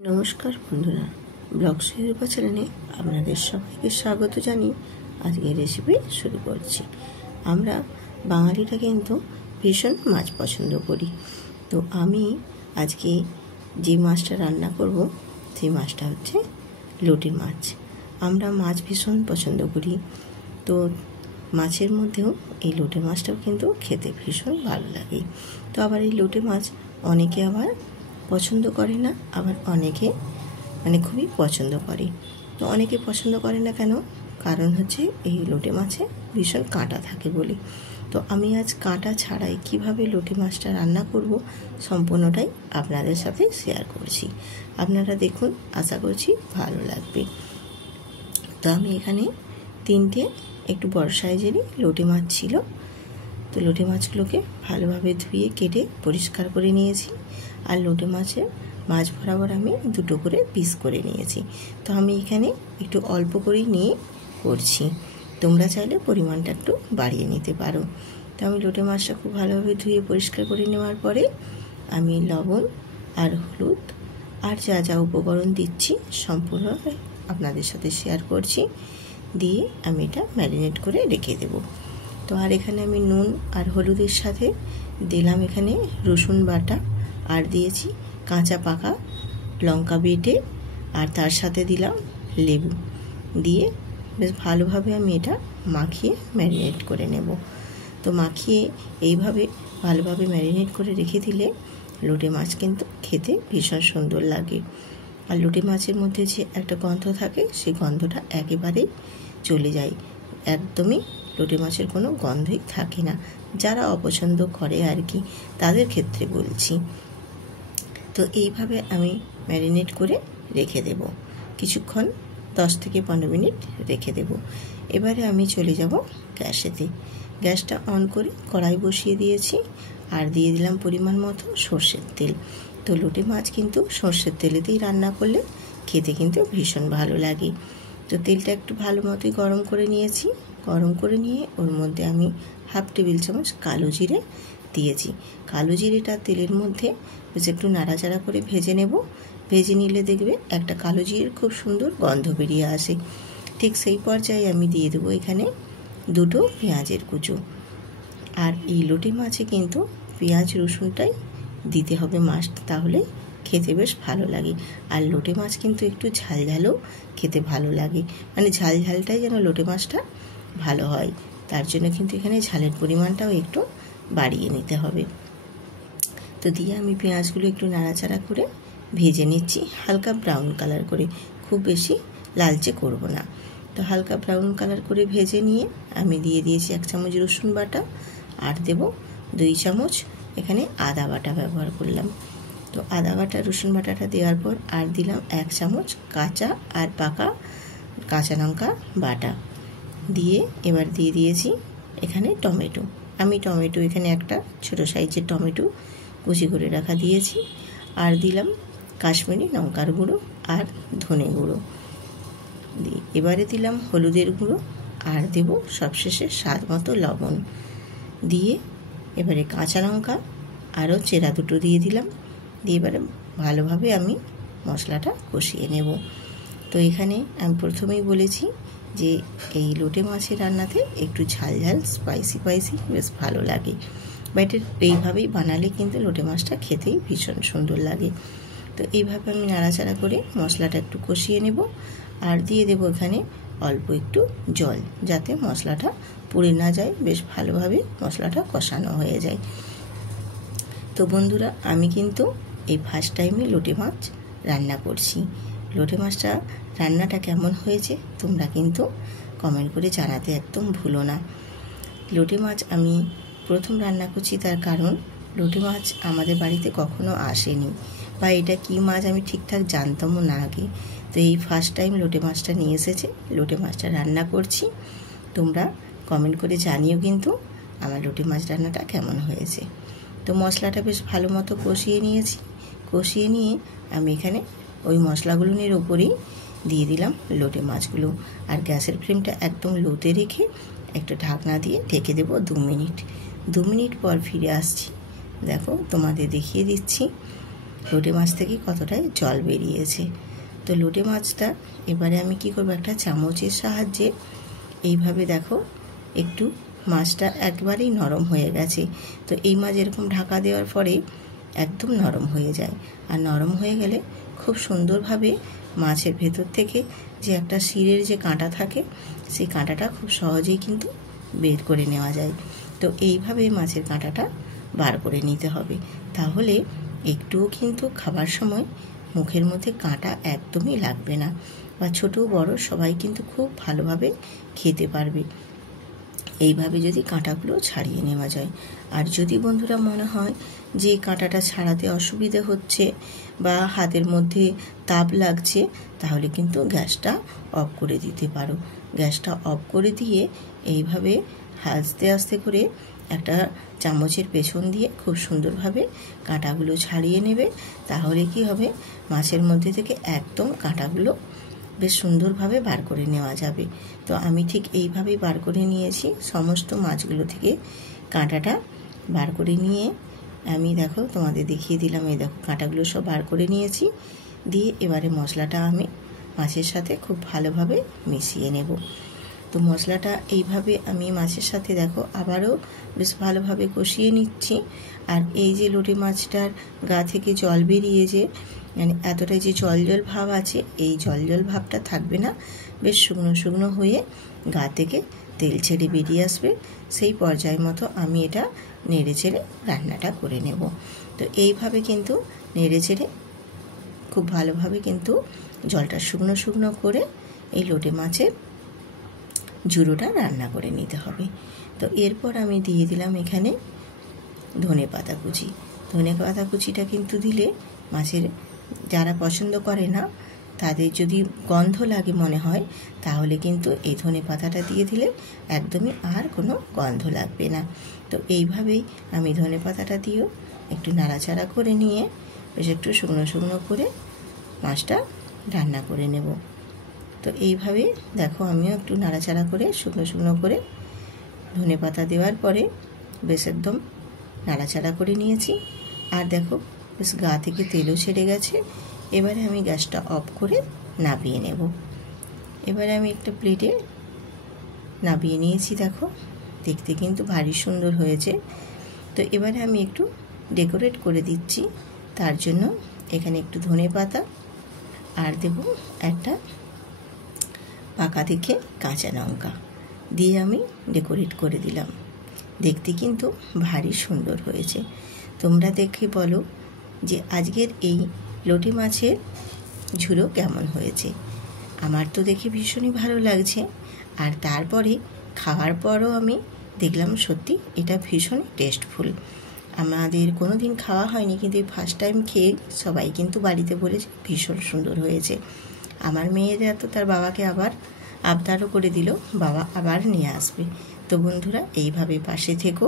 নমস্কার বন্ধুরা, ব্লগ শিল্পা চ্যানেলে আপনাদের সবাইকে স্বাগত জানিয়ে আজকে রেসিপি শুরু করছি। আমরা বাঙালিরা কিন্তু ভীষণ মাছ পছন্দ করি। তো আমি আজকে যে মাছটা রান্না করব সেই মাছটা হচ্ছে লোটে মাছ। আমরা মাছ ভীষণ পছন্দ করি, তো মাছের মধ্যেও এই লোটে মাছটাও কিন্তু খেতে ভীষণ ভালো লাগে। তো আবার এই লোটে মাছ অনেকে আবার পছন্দ করে না, আবার অনেকে খুবই পছন্দ করে। তো অনেকে পছন্দ করে না কেন? কারণ হচ্ছে এই লোটে মাছে ভীষণ কাঁটা থাকে বলে। তো আমি আজ কাঁটা ছাড়াই কিভাবে লোটে মাছটা রান্না করব সম্পূর্ণটাই আপনাদের সাথে শেয়ার করছি। আপনারা দেখুন, আশা করছি ভালো লাগবে। তো আমি এখানে তিনটে একটু বড় সাইজেরই লোটে মাছ ছিল। তো লোটে মাছগুলোকে ভালোভাবে ধুয়ে কেটে পরিষ্কার করে নিয়েছি। আর লোটে মাছের মাছ বরাবর আমি দুটো করে পিস করে নিয়েছি। তো আমি এখানে একটু অল্প করেই নিয়ে করছি, তোমরা চাইলে পরিমাণটা একটু বাড়িয়ে নিতে পারো। তো আমি লোটে মাছটা খুব ভালোভাবে ধুয়ে পরিষ্কার করে নেওয়ার পরে আমি লবণ আর হলুদ আর যা যা উপকরণ দিচ্ছি সম্পূর্ণ আপনাদের সাথে শেয়ার করছি, দিয়ে আমি এটা ম্যারিনেট করে রেখে দেব। তো আর এখানে আমি নুন আর হলুদের সাথে দিলাম এখানে রসুন বাটা, আর দিয়েছি কাঁচা পাকা লঙ্কা বেটে, আর তার সাথে দিলাম লেবু দিয়ে বেশ ভালোভাবে আমি এটা মাখিয়ে ম্যারিনেট করে নেব। তো মাখিয়ে এইভাবে ভালোভাবে ম্যারিনেট করে রেখে দিলে লোটে মাছ কিন্তু খেতে ভীষণ সুন্দর লাগে। আর লোটে মাছের মধ্যে যে একটা গন্ধ থাকে, সেই গন্ধটা একেবারেই চলে যায়, একদমই লোটে মাছের কোনো গন্ধই থাকে না। যারা অপছন্দ করে আর কি, তাদের ক্ষেত্রে বলছি। তো এইভাবে আমি ম্যারিনেট করে রেখে দেব কিছুক্ষণ, 10 থেকে 15 মিনিট রেখে দেব। এবারে আমি চলে যাব গ্যাসেতে। গ্যাসটা অন করে কড়াই বসিয়ে দিয়েছি, আর দিয়ে দিলাম পরিমাণ মতো সর্ষের তেল। তো লোটে মাছ কিন্তু সর্ষের তেলেতেই রান্না করলে খেতে কিন্তু ভীষণ ভালো লাগে। তো তেলটা একটু ভালো মতোই গরম করে নিয়েছি। গরম করে নিয়ে ওর মধ্যে আমি 1/2 টেবিল চামচ কালো জিরে দিয়েছি। কালো জিরেটা তেলের মধ্যে বেশ একটু নাড়াচাড়া করে ভেজে নেব। ভেজে নিলে দেখবে একটা কালো জিরের খুব সুন্দর গন্ধ বেরিয়ে আসে। ঠিক সেই পর্যায়ে আমি দিয়ে দেবো এখানে 2 পেঁয়াজের কুচো। আর এই লোটে মাছে কিন্তু পেঁয়াজ রসুনটাই দিতে হবে মাস্ট, তাহলে খেতে বেশ ভালো লাগে। আর লোটে মাছ কিন্তু একটু ঝাল ঝালও খেতে ভালো লাগে, ঝাল ঝালটাই যেন লোটে মাছটা ভালো হয়, তার জন্য কিন্তু এখানে ঝালের পরিমাণটাও একটু বাড়িয়ে নিতে হবে। তো দিয়ে আমি পেঁয়াজগুলো একটু নাড়াচাড়া করে ভেজে নিচ্ছি, হালকা ব্রাউন কালার করে, খুব বেশি লালচে করব না। তো হালকা ব্রাউন কালার করে ভেজে নিয়ে আমি দিয়ে দিয়েছি 1 চামচ রসুন বাটা, আর দেব 2 চামচ এখানে আদা বাটা ব্যবহার করলাম। তো আদা বাটা রসুন বাটাটা দেওয়ার পর আর দিলাম 1 চামচ কাঁচা আর পাকা কাঁচা লঙ্কা বাটা দিয়ে এবার দিয়ে দিয়েছি এখানে টমেটো। আমি টমেটো এখানে একটা ছোট সাইজের টমেটো কুচি করে রাখা দিয়েছি, আর দিলাম কাশ্মীরি লঙ্কার গুঁড়ো আর ধনে গুঁড়ো দিয়ে এবারে দিলাম হলুদের গুঁড়ো, আর দেব সবশেষে স্বাদ মতো লবণ দিয়ে এবারে কাঁচা লঙ্কা আরও চেরা 2 দিয়ে দিলাম। দিয়ে এবারে ভালোভাবে আমি মশলাটা কষিয়ে নেব। তো এখানে আমি প্রথমেই বলেছি যে এই লোটে মাছের রান্নাতে একটু ঝাল ঝাল স্পাইসি বেশ ভালো লাগে, বাট এইভাবেই বানালে কিন্তু লোটে মাছটা খেতেই ভীষণ সুন্দর লাগে। তো এইভাবে আমি নাড়াচাড়া করে মশলাটা একটু কষিয়ে নেব, আর দিয়ে দেবো এখানে অল্প একটু জল, যাতে মশলাটা পুড়ে না যায়, বেশ ভালোভাবে মশলাটা কষানো হয়ে যায়। তো বন্ধুরা, আমি কিন্তু এই ফার্স্ট টাইমে লোটে মাছ রান্না করছি। লোটে মাছটা রান্নাটা কেমন হয়েছে তোমরা কিন্তু কমেন্ট করে জানাতে একদম ভুলো না। লোটে মাছ আমি প্রথম রান্না করছি, তার কারণ লোটে মাছ আমাদের বাড়িতে কখনো আসেনি, বা এটা কী মাছ আমি ঠিকঠাক জানতামও না আগে। তো এই ফার্স্ট টাইম লোটে মাছটা নিয়ে এসেছে, লোটে মাছটা রান্না করছি। তোমরা কমেন্ট করে জানিও কিন্তু আমার লোটে মাছ রান্নাটা কেমন হয়েছে। তো মশলাটা বেশ ভালো মতো কষিয়ে নিয়েছি। কষিয়ে নিয়ে আমি এখানে ওই মশলাগুলোর ওপরেই দিয়ে দিলাম লোটে মাছগুলো, আর গ্যাসের ফ্লেমটা একদম লোতে রেখে একটা ঢাকনা দিয়ে ঢেকে দেব 2 মিনিট। 2 মিনিট পর ফিরে আসছি, দেখো তোমাদের দেখিয়ে দিচ্ছি। লোটে মাছ থেকে কতটাই জল বেরিয়েছে। তো লোটে মাছটা এবারে আমি কি করব, একটা চামচের সাহায্যে এইভাবে দেখো একটু মাছটা একবারেই নরম হয়ে গেছে। তো এই মাছ এরকম ঢাকা দেওয়ার পরে একদম নরম হয়ে যায়। আর নরম হয়ে গেলে খুব সুন্দরভাবে মাছের ভেতর থেকে যে একটা শিরের যে কাঁটা থাকে, সেই কাঁটাটা খুব সহজেই কিন্তু বের করে নেওয়া যায়। তো এইভাবে মাছের কাঁটাটা বার করে নিতে হবে, তাহলে একটুও কিন্তু খাবার সময় মুখের মধ্যে কাঁটা একদমই লাগবে না, বা ছোট বড় সবাই কিন্তু খুব ভালোভাবে খেতে পারবে এইভাবে যদি কাঁটাগুলো ছাড়িয়ে নেওয়া যায়। আর যদি বন্ধুরা মনে হয় যে কাঁটাটা ছাড়াতে অসুবিধে হচ্ছে বা হাতের মধ্যে তাপ লাগছে, তাহলে কিন্তু গ্যাসটা অফ করে দিতে পারো। গ্যাসটা অফ করে দিয়ে এইভাবে আস্তে আস্তে করে একটা চামচের পেছন দিয়ে খুব সুন্দরভাবে কাঁটাগুলো ছাড়িয়ে নেবে। তাহলে কি হবে, মাছের মধ্যে থেকে একদম কাঁটাগুলো বেশ সুন্দরভাবে বার করে নেওয়া যাবে। তো আমি ঠিক এইভাবেই বার করে নিয়েছি, সমস্ত মাছগুলো থেকে কাঁটাটা বার করে নিয়ে আমি দেখো তোমাদের দেখিয়ে দিলাম। এই দেখো কাঁটাগুলো সব বার করে নিয়েছি, দিয়ে এবারে মশলাটা আমি মাছের সাথে খুব ভালোভাবে মিশিয়ে নেব। তো মশলাটা এইভাবে আমি মাছের সাথে দেখো আবারও বেশ ভালোভাবে কষিয়ে নিচ্ছি। আর এই যে লোটে মাছটার গা থেকে জল বেরিয়ে যে মানে এতটাই যে জল জল ভাব আছে, এই জল জল ভাবটা থাকবে না, বেশ শুকনো শুকনো হয়ে গা থেকে তেল ছেড়ে বেরিয়ে আসবে। সেই পর্যায় মতো আমি এটা নেড়ে চেড়ে রান্নাটা করে নেব। তো এইভাবে কিন্তু নেড়ে চেড়ে খুব ভালোভাবে কিন্তু জলটা শুকনো শুকনো করে এই লোটে মাছের ঝুড়োটা রান্না করে নিতে হবে। তো এরপর আমি দিয়ে দিলাম এখানে ধনে পাতা কুচি। ধনে পাতা কুচিটা কিন্তু দিলে মাছের যারা পছন্দ করে না, তাদের যদি গন্ধ লাগে মনে হয়, তাহলে কিন্তু এই ধনে পাতাটা দিয়ে দিলে একদমই আর কোনো গন্ধ লাগবে না। তো এইভাবেই আমি ধনে পাতাটা দিয়েও একটু নাড়াচাড়া করে নিয়ে বেশ একটু শুকনো শুকনো করে মাছটা রান্না করে নেব। তো এইভাবে দেখো আমিও একটু নাড়াচাড়া করে শুকনো শুকনো করে ধনে পাতা দেওয়ার পরে বেশ একদম নাড়াচাড়া করে নিয়েছি। আর দেখো বেশ গা থেকে তেলও ছেড়ে গেছে। এবারে আমি গ্যাসটা অফ করে নামিয়ে নেব। এবারে আমি একটা প্লেটে নামিয়ে নিয়েছি, দেখো দেখতে কিন্তু ভারী সুন্দর হয়েছে। তো এবারে আমি একটু ডেকোরেট করে দিচ্ছি। তার জন্য এখানে একটু ধনে পাতা আর দেব একটা পাকা দেখে কাঁচা লঙ্কা দিয়ে আমি ডেকোরেট করে দিলাম। দেখতে কিন্তু ভারী সুন্দর হয়েছে। তোমরা দেখে বলো যে আজকের এই লোটে মাছের ঝুড়ো কেমন হয়েছে। আমার তো দেখে ভীষণই ভালো লাগছে। আর তারপরে খাওয়ার পরও আমি দেখলাম সত্যি এটা ভীষণই টেস্টফুল। আমাদের কোনো দিন খাওয়া হয়নি, কিন্তু ফার্স্ট টাইম খেয়ে সবাই কিন্তু বাড়িতে বলেছে ভীষণ সুন্দর হয়েছে। আমার মেয়েরা তো তার বাবাকে আবার আবদারও করে দিল, বাবা আবার নিয়ে আসবে। তো বন্ধুরা এইভাবে পাশে থেকো।